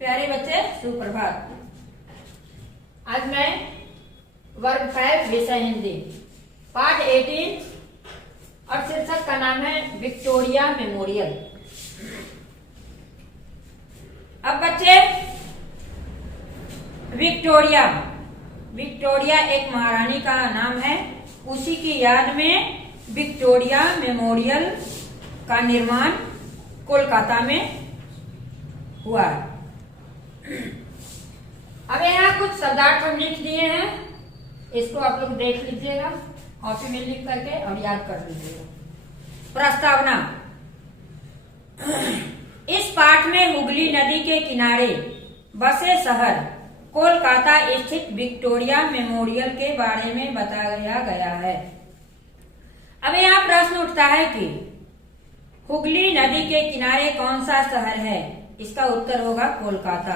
प्यारे बच्चे सुप्रभात। आज मैं वर्ग 5 विषय हिंदी पार्ट 18 और शीर्षक का नाम है विक्टोरिया मेमोरियल। अब बच्चे विक्टोरिया एक महारानी का नाम है। उसी की याद में विक्टोरिया मेमोरियल का निर्माण कोलकाता में हुआ। अब यहाँ कुछ शब्दार्थ हम लिख दिए हैं, इसको आप लोग देख लीजिएगा कॉपी में लिख करके और याद कर लीजिएगा। प्रस्तावना। इस पाठ में हुगली नदी के किनारे बसे शहर कोलकाता स्थित विक्टोरिया मेमोरियल के बारे में बताया गया है। अब यहाँ प्रश्न उठता है कि हुगली नदी के किनारे कौन सा शहर है? इसका उत्तर होगा कोलकाता।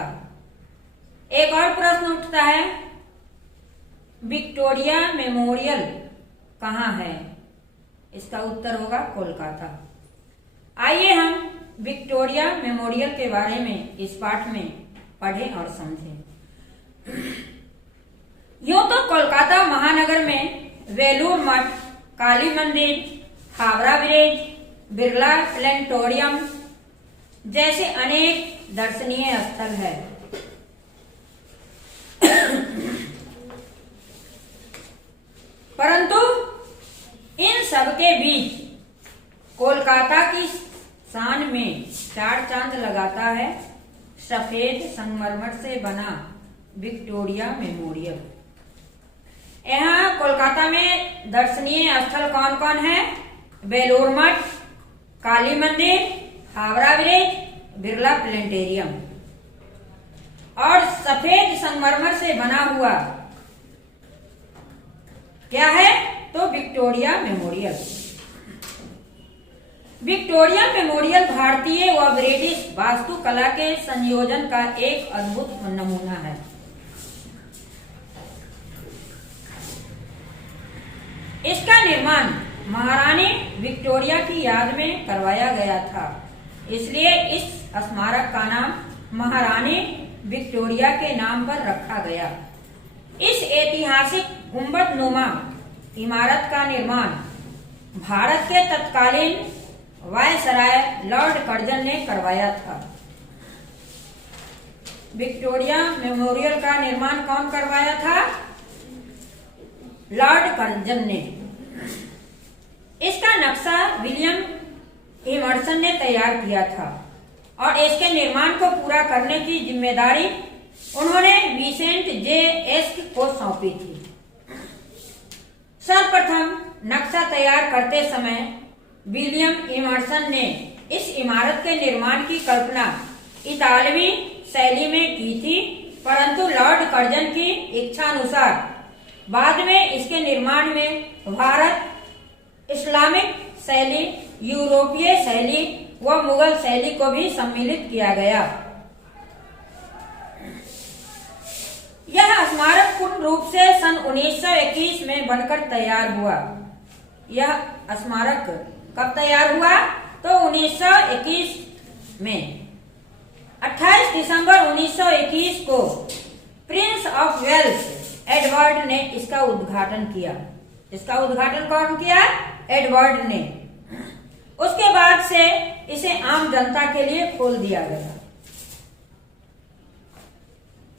एक और प्रश्न उठता है, विक्टोरिया मेमोरियल कहाँ है? इसका उत्तर होगा कोलकाता। आइए हम विक्टोरिया मेमोरियल के बारे में इस पाठ में पढ़ें और समझें। यूं तो कोलकाता महानगर में वेलूर मठ, काली मंदिर, हावड़ा ब्रिज, बिरला प्लेनेटोरियम जैसे अनेक दर्शनीय स्थल है। परंतु इन सब के बीच कोलकाता की शान में चार चांद लगाता है सफेद संगमरमर से बना विक्टोरिया मेमोरियल। यहाँ कोलकाता में दर्शनीय स्थल कौन कौन है? बेलूर मठ, काली मंदिर, हावड़ा ब्रिज, बिरला प्लेनेटोरियम और सफेद संगमरमर से बना हुआ क्या है? तो विक्टोरिया मेमोरियल। विक्टोरिया मेमोरियल भारतीय व ब्रिटिश वास्तुकला के संयोजन का एक अद्भुत नमूना है। इसका निर्माण महारानी विक्टोरिया की याद में करवाया गया था, इसलिए इस स्मारक का नाम महारानी विक्टोरिया के नाम पर रखा गया। इस ऐतिहासिक गुंबदनुमा इमारत का निर्माण भारत के तत्कालीन वायसराय लॉर्ड कर्जन ने करवाया था। विक्टोरिया मेमोरियल का निर्माण कौन करवाया था? लॉर्ड कर्जन ने। इसका नक्शा विलियम इमर्सन ने तैयार किया था और इसके निर्माण को पूरा करने की जिम्मेदारी उन्होंने विसेंट जे एस्क को सौंपी थी। सर्वप्रथम नक्शा तैयार करते समय विलियम इमर्सन ने इस इमारत के निर्माण की कल्पना इतालवी शैली में की थी, परंतु लॉर्ड कर्जन की इच्छानुसार बाद में इसके निर्माण में भारत, इस्लामिक शैली, यूरोपीय शैली व मुगल शैली को भी सम्मिलित किया गया। यह स्मारक पूर्ण रूप से सन 1921 में बनकर तैयार हुआ। यह स्मारक कब तैयार हुआ? तो 1921 में। 28 दिसंबर 1921 को प्रिंस ऑफ वेल्स एडवर्ड ने इसका उद्घाटन किया। इसका उद्घाटन कौन किया? एडवर्ड ने। उसके बाद से इसे आम जनता के लिए खोल दिया गया।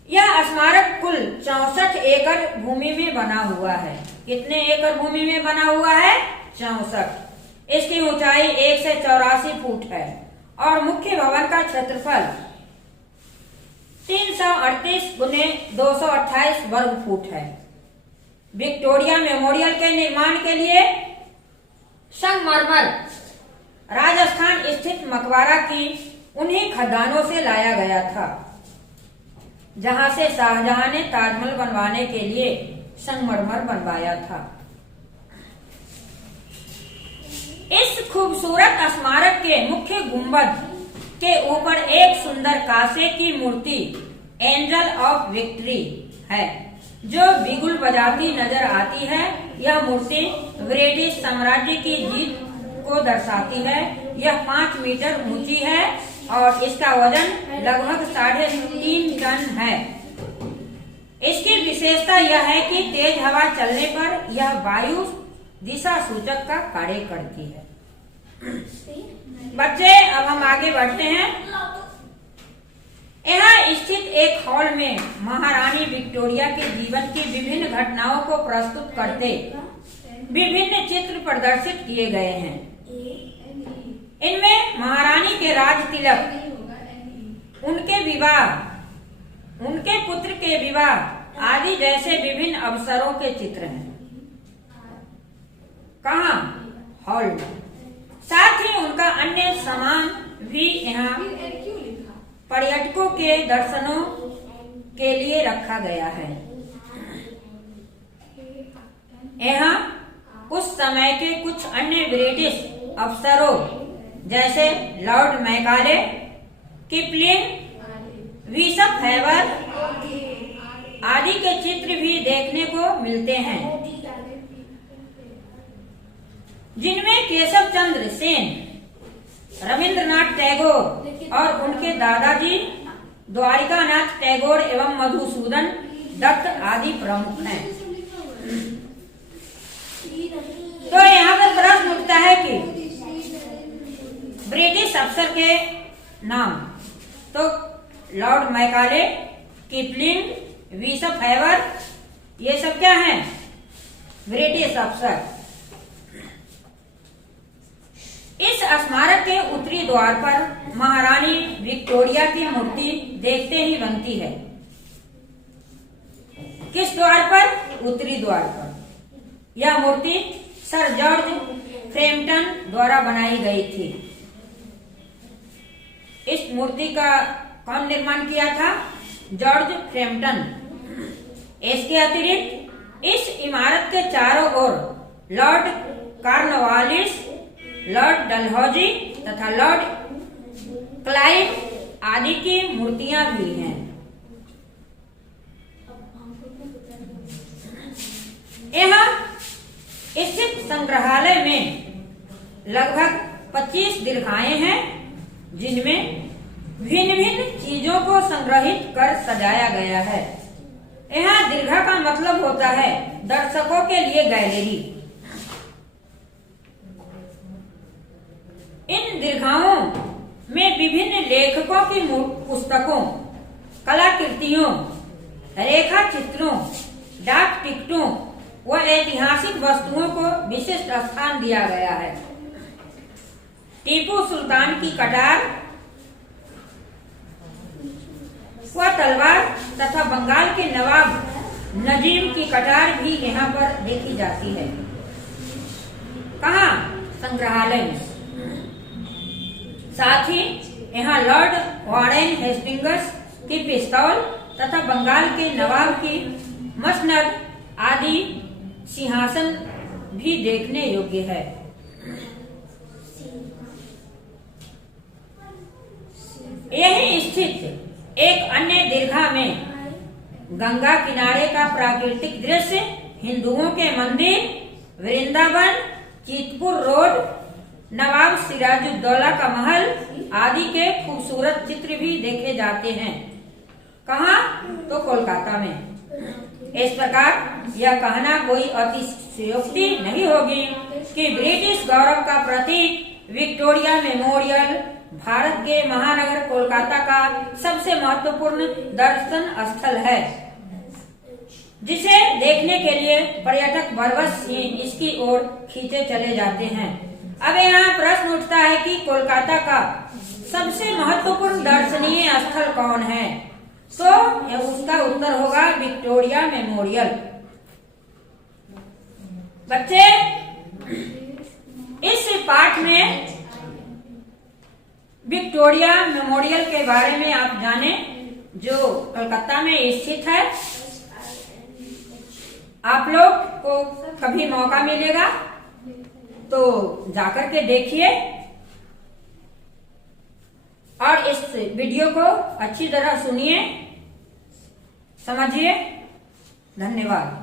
यह स्मारक कुल 64 एकड़ भूमि में बना हुआ है। कितने एकड़ भूमि में बना हुआ है? 64। इसकी ऊंचाई 1 से 84 फुट है और मुख्य भवन का क्षेत्रफल 338 गुने 228 वर्ग फुट है। विक्टोरिया मेमोरियल के निर्माण के लिए संगमरमर राजस्थान स्थित मकबरा की उन्हीं खदानों से लाया गया था जहां से शाहजहां ने ताजमहल बनवाने के लिए संगमरमर बनवाया था। इस खूबसूरत स्मारक के मुख्य गुंबद के ऊपर एक सुंदर कांसे की मूर्ति एंजल ऑफ विक्ट्री है जो बिगुल बजाती नजर आती है। यह मूर्ति ब्रिटिश साम्राज्य की जीत को दर्शाती है। यह 5 मीटर ऊंची है और इसका वजन लगभग 3.5 टन है। इसकी विशेषता यह है कि तेज हवा चलने पर यह वायु दिशा सूचक का कार्य करती है। बच्चे अब हम आगे बढ़ते हैं। यहाँ स्थित एक हॉल में महारानी विक्टोरिया के जीवन की विभिन्न घटनाओं को प्रस्तुत करते विभिन्न चित्र प्रदर्शित किए गए हैं। इनमें महारानी के राज तिलक, उनके विवाह, उनके पुत्र के विवाह आदि जैसे विभिन्न अवसरों के चित्र हैं। कहाँ? हॉल में। साथ ही उनका अन्य सामान भी यहाँ पर्यटकों के दर्शनों के लिए रखा गया है। यहाँ उस समय के कुछ अन्य ब्रिटिश अफसरों जैसे Lord Macaulay, Kipling, Bishop Heber आदि के चित्र भी देखने को मिलते हैं, जिनमें केशव चंद्र सेन, रविंद्रनाथ टैगोर और उनके दादाजी द्वारिकानाथ टैगोर एवं मधुसूदन दत्त आदि प्रमुख हैं। तो यहाँ पर प्रश्न उठता है कि ब्रिटिश अफसर के नाम, तो Lord Macaulay, Kipling, Bishop Heber, ये सब क्या हैं? ब्रिटिश अफसर। इस स्मारक के उत्तरी द्वार पर महारानी विक्टोरिया की मूर्ति देखते ही बनती है। किस द्वार पर? उत्तरी द्वार पर। यह मूर्ति सर जॉर्ज फ्रेम्पटन द्वारा बनाई गई थी। इस मूर्ति का कौन निर्माण किया था? जॉर्ज फ्रेम्पटन। इसके अतिरिक्त इस इमारत के चारों ओर लॉर्ड कॉर्नवालिस, लॉर्ड डलहौजी तथा लॉर्ड क्लाइव आदि की मूर्तियां भी हैं। यहाँ स्थित संग्रहालय में लगभग 25 दीर्घाएं हैं, जिनमें भिन्न भिन्न चीजों को संग्रहित कर सजाया गया है। यहाँ दीर्घा का मतलब होता है दर्शकों के लिए गैलरी। इन दीर्घाओं में विभिन्न लेखकों की पुस्तकों, कलाकृतियों, रेखा चित्रों, डाक टिकटों व ऐतिहासिक वस्तुओं को विशिष्ट स्थान दिया गया है। टीपू सुल्तान की कटार व तलवार तथा बंगाल के नवाब नजीम की कटार भी यहाँ पर देखी जाती है। कहाँ? संग्रहालय में। साथ ही यहाँ लॉर्ड वारेन हेस्टिंग्स की पिस्तौल तथा बंगाल के नवाब की मसनद आदि सिंहासन भी देखने योग्य है। यही स्थित एक अन्य दीर्घा में गंगा किनारे का प्राकृतिक दृश्य, हिंदुओं के मंदिर, वृंदावन, चितपुर रोड, नवाब सिराजुद्दौला का महल आदि के खूबसूरत चित्र भी देखे जाते हैं। कहाँ? तो कोलकाता में। इस प्रकार यह कहना कोई अतिशयोक्ति नहीं होगी कि ब्रिटिश गौरव का प्रतीक विक्टोरिया मेमोरियल भारत के महानगर कोलकाता का सबसे महत्वपूर्ण दर्शन स्थल है, जिसे देखने के लिए पर्यटक बरबस ही इसकी ओर खींचे चले जाते हैं। अब यहाँ प्रश्न उठता है कि कोलकाता का सबसे महत्वपूर्ण दर्शनीय स्थल कौन है? तो उसका उत्तर होगा विक्टोरिया मेमोरियल। बच्चे, इस पाठ में विक्टोरिया मेमोरियल के बारे में आप जाने, जो कलकत्ता में स्थित है। आप लोग को कभी मौका मिलेगा तो जाकर के देखिए और इस वीडियो को अच्छी तरह सुनिए, समझिए। धन्यवाद।